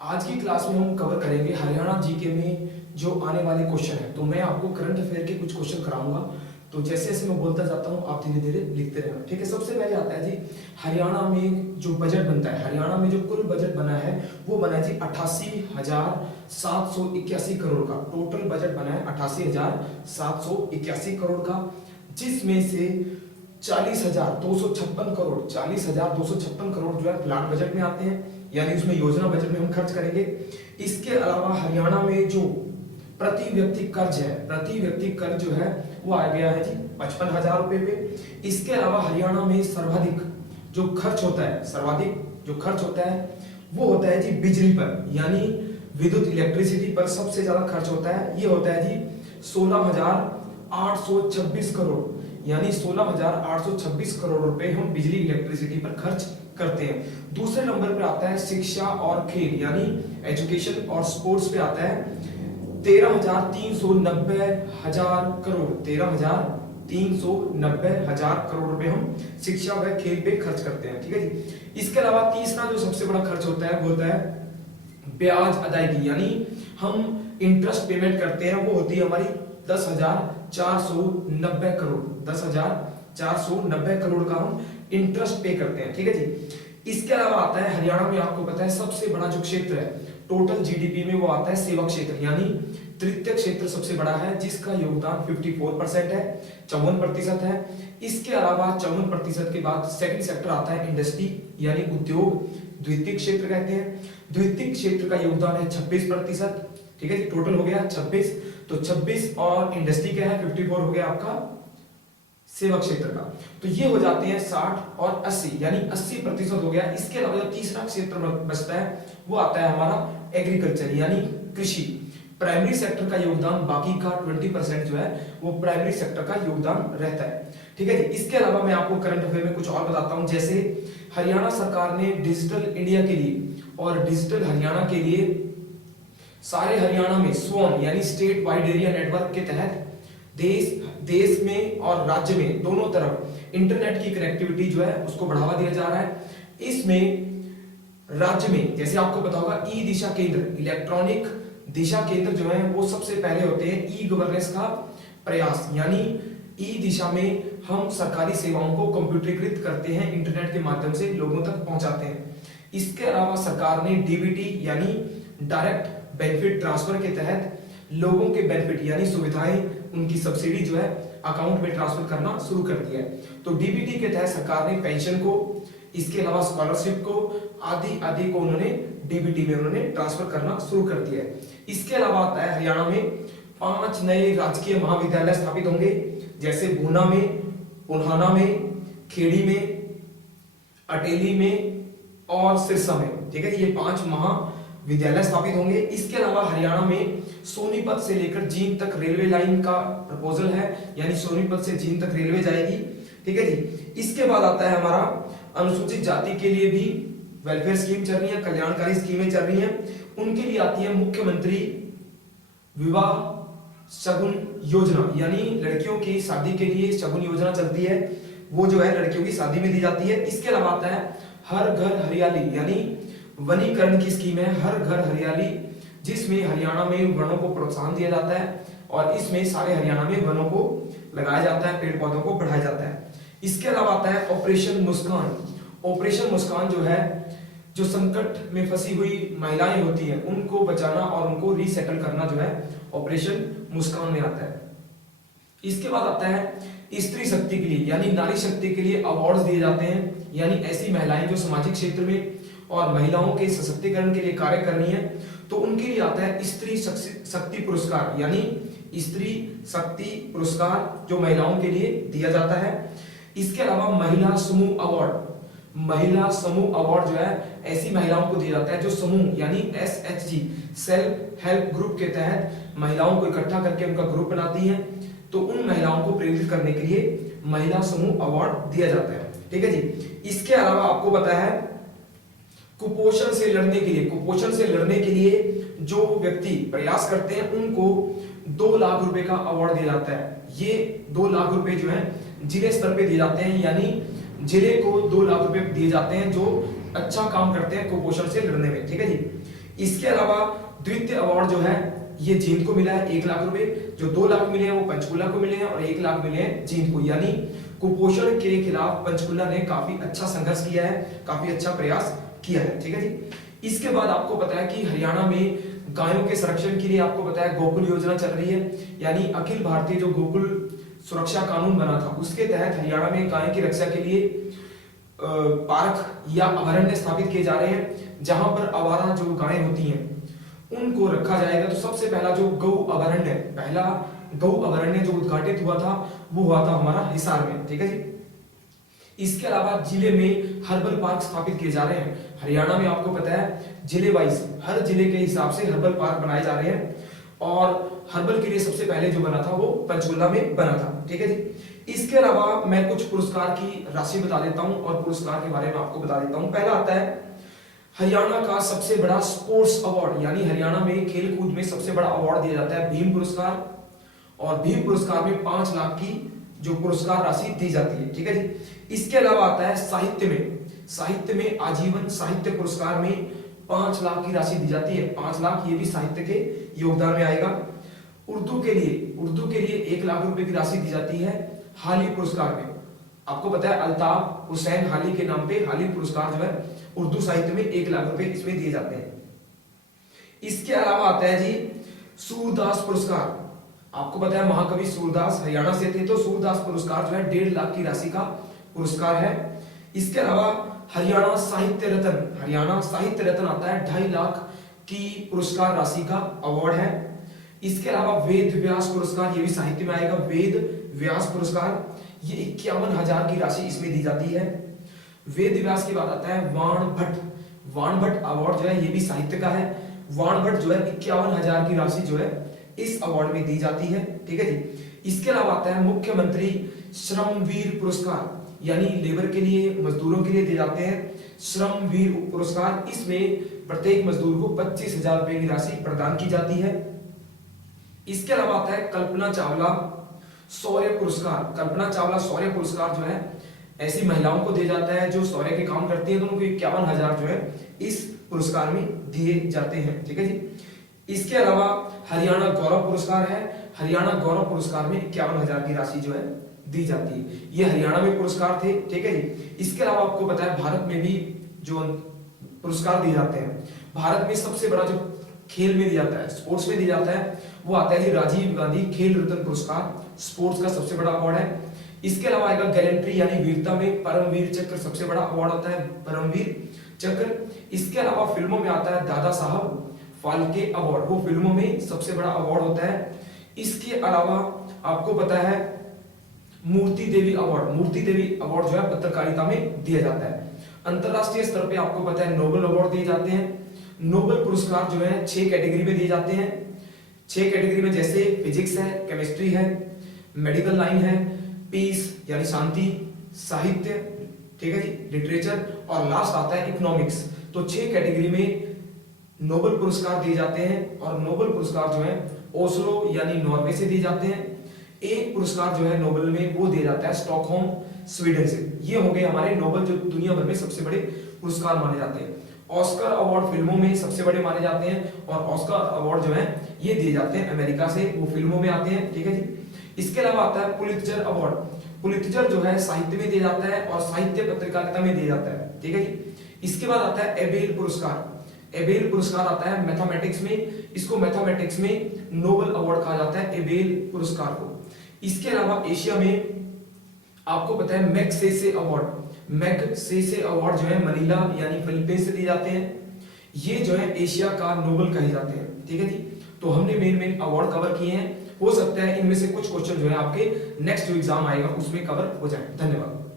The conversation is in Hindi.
आज की क्लास में हम कवर करेंगे हरियाणा जीके में जो आने वाले क्वेश्चन है। तो मैं आपको करंट अफेयर के कुछ क्वेश्चन कराऊंगा, तो जैसे जैसे मैं बोलता जाता हूँ आप धीरे धीरे लिखते रहना, ठीक है। सबसे पहले आता है जी हरियाणा में जो बजट बनता है, हरियाणा में जो कुल बजट बना है वो बना है जी 88,781 करोड़ का। टोटल बजट बना है 88,781 करोड़ का, जिसमें से 40,256 करोड़ जो है प्लान बजट में आते हैं, यानी उसमें योजना बजट में हम खर्च करेंगे। इसके अलावा हरियाणा में जो प्रति व्यक्ति कर्ज है, प्रति व्यक्ति कर्ज जो है वो आ गया है जी 55,000 रुपए पे। इसके अलावा हरियाणा में सर्वाधिक जो खर्च होता है, सर्वाधिक जो खर्च होता है वो होता है जी बिजली पर, यानी विद्युत इलेक्ट्रिसिटी पर सबसे ज्यादा खर्च होता है। ये होता है जी 16,826 करोड़, यानी 16,826 करोड़ रुपए हम बिजली इलेक्ट्रिसिटी पर खर्च करते हैं। दूसरे नंबर पे आता है शिक्षा और खेल, यानी एजुकेशन और स्पोर्ट्स पे आता है 13,390,000 करोड़, 13,390,000 करोड़ रुपए हम शिक्षा व खेल पे खर्च करते हैं, ठीक है जी। इसके अलावा तीसरा जो सबसे बड़ा खर्च होता है वो होता है ब्याज अदायगी, यानी हम इंटरेस्ट पेमेंट करते हैं, वो होती है हमारी 10,490 करोड़, 10,490 करोड़ का हम इंटरेस्ट पे करते हैं, ठीक है जी। इसके अलावा आता है हरियाणा में, आपको पता है सबसे बड़ा जो क्षेत्र है टोटल जीडीपी में वो आता है सेवा क्षेत्र, यानी तृतीय क्षेत्र सबसे बड़ा है, जिसका योगदान 54% है, 54% है। इसके अलावा 54% के बाद सेकंड सेक्टर आता है इंडस्ट्री, यानी उद्योग, द्वितीय क्षेत्र कहते हैं। द्वितीय क्षेत्र का योगदान है 26%, ठीक है जी। टोटल हो गया 26, तो 26 और इंडस्ट्री का है 54 हो गया आपका सेवा क्षेत्र का। तो ये हो जाते हैं 60 और 80, यानी 80% हो गया। इसके अलावा जो तीसरा क्षेत्र बचता है वो आता है हमारा एग्रीकल्चर, यानी कृषि। प्राइमरी सेक्टर का योगदान बाकी का 20% जो है वो प्राइमरी सेक्टर का योगदान रहता है, ठीक है जी। इसके अलावा मैं आपको करंट अफेयर में कुछ और बताता हूं, जैसे हरियाणा सरकार ने डिजिटल इंडिया के लिए और डिजिटल हरियाणा के लिए सारे हरियाणा में स्वम, यानी स्टेट वाइड एरिया नेटवर्क के तहत देश में और राज्य में दोनों तरफ इंटरनेट की कनेक्टिविटी जो है उसको बढ़ावा दिया जा रहा है। इसमें राज्य में जैसे आपको पता होगा ई दिशा केंद्र, इलेक्ट्रॉनिक दिशा केंद्र जो है वो सबसे पहले होते हैं ई गवर्नेंस का प्रयास, यानी ई दिशा में हम सरकारी सेवाओं को कंप्यूटरीकृत करते हैं, इंटरनेट के माध्यम से लोगों तक पहुंचाते हैं। इसके अलावा सरकार ने डीबीटी यानी डायरेक्ट बेनिफिट ट्रांसफर के तहत लोगों के बेनिफिट यानी सुविधाएं, उनकी सब्सिडी जो है अकाउंट में ट्रांसफर करना शुरू कर दिया है। तो डीबीटी के तहत सरकार ने पेंशन को, इसके अलावा स्कॉलरशिप को, आदि को उन्होंने डीबीटी में उन्होंने ट्रांसफर करना शुरू कर दिया है। इसके अलावा आता है हरियाणा में 5 नए राजकीय महाविद्यालय स्थापित होंगे, जैसे भूना में, पुन्हाना में, खेड़ी में, अटेली में और सिरसा में, ठीक है। ये 5 महाविद्यालय स्थापित होंगे। इसके अलावा हरियाणा में सोनीपत से लेकर जींद तक रेलवे लाइन का प्रपोजल है, यानी सोनीपत से जींद तक रेलवे जाएगी, ठीक है जी। इसके बाद आता है हमारा अनुसूचित जाति के लिए भी वेलफेयर स्कीम चल रही है, कल्याणकारी स्कीमें चल रही हैं। उनके लिए आती है मुख्यमंत्री विवाह शगुन योजना, यानी लड़कियों की शादी के लिए शगुन योजना चलती है, वो जो है लड़कियों की शादी में दी जाती है। इसके अलावा आता है हर घर हरियाली, यानी वनीकरण की स्कीम है हर घर हरियाली, जिसमें हरियाणा में वनों को प्रोत्साहन दिया जाता है और इसमें सारे हरियाणा में वनों को लगाया जाता है, पेड़ पौधों को बढ़ाया जाता है। इसके अलावा आता है ऑपरेशन मुस्कान। ऑपरेशन मुस्कान जो है, जो संकट में फंसी हुई महिलाएं होती हैं उनको बचाना और उनको रीसेटल करना जो है ऑपरेशन मुस्कान में आता है। इसके बाद आता है स्त्री शक्ति के लिए, यानी नारी शक्ति के लिए अवार्ड्स दिए जाते हैं, यानी ऐसी महिलाएं जो सामाजिक क्षेत्र में और महिलाओं के सशक्तिकरण के लिए कार्य कर रही हैं, तो उनके लिए आता है स्त्री शक्ति पुरस्कार, यानी स्त्री शक्ति पुरस्कार जो महिलाओं के लिए दिया जाता है। इसके अलावा महिला समूह अवार्ड, महिला समूह अवार्ड जो है ऐसी महिलाओं को दिया जाता है जो समूह यानी SHG सेल्फ हेल्प ग्रुप के तहत महिलाओं को इकट्ठा करके उनका ग्रुप बनाती हैं, तो उन महिलाओं को प्रेरित करने के लिए महिला समूह अवार्ड दिया जाता है, ठीक है जी। इसके अलावा आपको पता है कुपोषण से लड़ने के लिए जो व्यक्ति प्रयास करते हैं उनको 2 लाख रुपए का अवार्ड दिया जाता है। ये 2 लाख रुपए जो है जिले स्तर पे दिए जाते हैं, यानी जिले को 2 लाख रुपए दिए जाते हैं जो अच्छा काम करते हैं कुपोषण से लड़ने में, ठीक है जी। इसके अलावा द्वितीय अवार्ड जो है ये जींद को मिला है 1 लाख रुपए, जो 2 लाख मिले हैं वो पंचकुला को मिले हैं और 1 लाख मिले हैं जींद को। यानी कुपोषण के खिलाफ पंचकुला ने काफी अच्छा संघर्ष किया है, काफी अच्छा प्रयास किया है, ठीक है जी। इसके बाद आपको पता है कि हरियाणा में गायों के संरक्षण के लिए आपको पता है गोकुल योजना चल रही है, यानी अखिल भारतीय जो गोकुल सुरक्षा कानून बना था उसके तहत हरियाणा में गाय की रक्षा के लिए पार्क या अभयारण्य स्थापित किए जा रहे हैं, जहां पर आवारा जो गायें होती हैं उनको रखा जाएगा। तो सबसे पहला जो गौ अभयारण्य, पहला गौ अभयारण्य जो उद्घाटित हुआ था वो हुआ था हमारा हिसार में, ठीक है जी। इसके अलावा जिले में हर्बल पार्क स्थापित किए जा रहे हैं। हरियाणा में आपको पता है जिले वाइज हर जिले के हिसाब से हर्बल पार्क बनाए जा रहे हैं और हर्बल के लिए सबसे पहले जो बना था वो पंचकुला में बना था, ठीक है जी। इसके अलावा मैं कुछ पुरस्कार की राशि बता देता हूं और पुरस्कार के बारे में आपको बता देता हूं। पहला आता है हरियाणा का सबसे बड़ा स्पोर्ट्स अवार्ड, यानी हरियाणा में खेल कूद में सबसे बड़ा अवार्ड दिया जाता है भीम पुरस्कार, और भीम पुरस्कार में 5 लाख की जो पुरस्कार राशि दी जाती है, ठीक है जी। इसके अलावा आता है साहित्य में आजीवन साहित्य पुरस्कार में 5 लाख की राशि दी जाती है। 5 लाख ये भी साहित्य के योगदान में आएगा। उर्दू के लिए 1 लाख रुपए की राशि दी जाती है हाली पुरस्कार में। आपको पता है अल्ताफ हुसैन हाली के नाम पे हाली पुरस्कार जो है उर्दू साहित्य में 1 लाख रुपए इसमें दिए जाते हैं। इसके अलावा आता है जी सूरदास पुरस्कार। आपको पता है महाकवि सूरदास हरियाणा से थे, तो सूरदास पुरस्कार जो है 1.5 लाख की राशि का पुरस्कार है। इसके अलावा हरियाणा साहित्य रत्न आता है 2.5 लाख की पुरस्कार राशि का अवार्ड है। इसके अलावा वेद व्यास पुरस्कार, ये भी साहित्य में आएगा। वेद व्यास पुरस्कार ये 51,000 की राशि इसमें दी जाती है। वेद व्यास के बाद आता है वाण भट्ट अवार्ड जो है ये भी साहित्य का है। वाण भट्ट जो है 51,000 की राशि जो है इस अवार्ड में दी जाती है, ठीक है जी। इसके अलावा आता है मुख्यमंत्री श्रमवीर पुरस्कार, यानी लेबर के लिए मजदूरों के लिए दिए जाते हैं श्रमवीर पुरस्कार। इसमें प्रत्येक मजदूर को 25,000 रुपए की राशि प्रदान की जाती है। इसके अलावा आता है कल्पना चावला शौर्य पुरस्कार। कल्पना चावला शौर्य पुरस्कार जो है ऐसी महिलाओं को दिया जाता है जो शौर्य के काम करती है, तो उनको 51,000 जो है इस पुरस्कार में दिए जाते हैं, ठीक है जी। इसके अलावा हरियाणा गौरव पुरस्कार है। हरियाणा गौरव पुरस्कार में 51,000 की राशि जो है दी जाती है। ये हरियाणा में पुरस्कार थे, ठीक है जी। इसके अलावा आपको पता है भारत में भी जो पुरस्कार दिए जाते हैं, भारत में सबसे बड़ा जो खेल में दिया जाता है, स्पोर्ट्स में दिया जाता है, वो आता है जी राजीव गांधी खेल रत्न पुरस्कार। स्पोर्ट्स का सबसे बड़ा अवार्ड है। इसके अलावा आएगा गैलेंट्री यानी वीरता में परमवीर चक्र सबसे बड़ा अवार्ड होता है, परमवीर चक्र। इसके अलावा फिल्मों में आता है दादा साहब फाल्के अवार्ड, वो फिल्मों में सबसे बड़ा अवार्ड होता है। इसके अलावा आपको पता है मूर्ति देवी अवार्ड जो है पत्रकारिता में दिया जाता है। अंतरराष्ट्रीय स्तर पे आपको पता है नोबेल अवार्ड दिए जाते हैं। नोबेल पुरस्कार जो है 6 कैटेगरी में दिए जाते हैं। 6 कैटेगरी में जैसे फिजिक्स है, केमिस्ट्री है, मेडिकल लाइन है, पीस यानी शांति, साहित्य, ठीक है जी, लिटरेचर, और लास्ट आता है इकोनॉमिक्स। तो 6 कैटेगरी में नोबेल पुरस्कार दिए जाते हैं और नोबेल पुरस्कार जो है ओस्लो यानी नॉर्वे से दिए जाते हैं। एक पुरस्कार जो है नोबेल में वो दिया जाता है स्टॉकहोम स्वीडन से। ये हो गए हमारे नोबेल जो दुनिया भर में सबसे बड़े पुरस्कार माने जाते हैं। ऑस्कर अवार्ड फिल्मों में सबसे बड़े माने जाते हैं और ऑस्कर अवार्ड जो है ये दिए जाते हैं अमेरिका से, वो फिल्मों में आते हैं, ठीक है जी। इसके अलावा आता है पुलित्जर अवार्ड। पुलित्जर जो है साहित्य में दिया जाता है और साहित्य पत्रकारिता में दिया जाता है, ठीक है जी। इसके बाद आता है एबेल पुरस्कार। एबेल पुरस्कार आता है मैथमेटिक्स में, इसको मैथमेटिक्स में नोबेल अवार्ड कहा जाता है एबेल पुरस्कार को। इसके अलावा एशिया में आपको पता है मैग्सेसे अवार्ड जो है मनीला यानी फिलीपींस से दिए जाते हैं। ये जो है एशिया का नोबेल कहे जाते हैं, ठीक है जी। तो हमने मेन अवार्ड कवर किए हैं। हो सकता है इनमें से कुछ क्वेश्चन जो है आपके नेक्स्ट जो एग्जाम आएगा उसमें कवर हो जाए। धन्यवाद।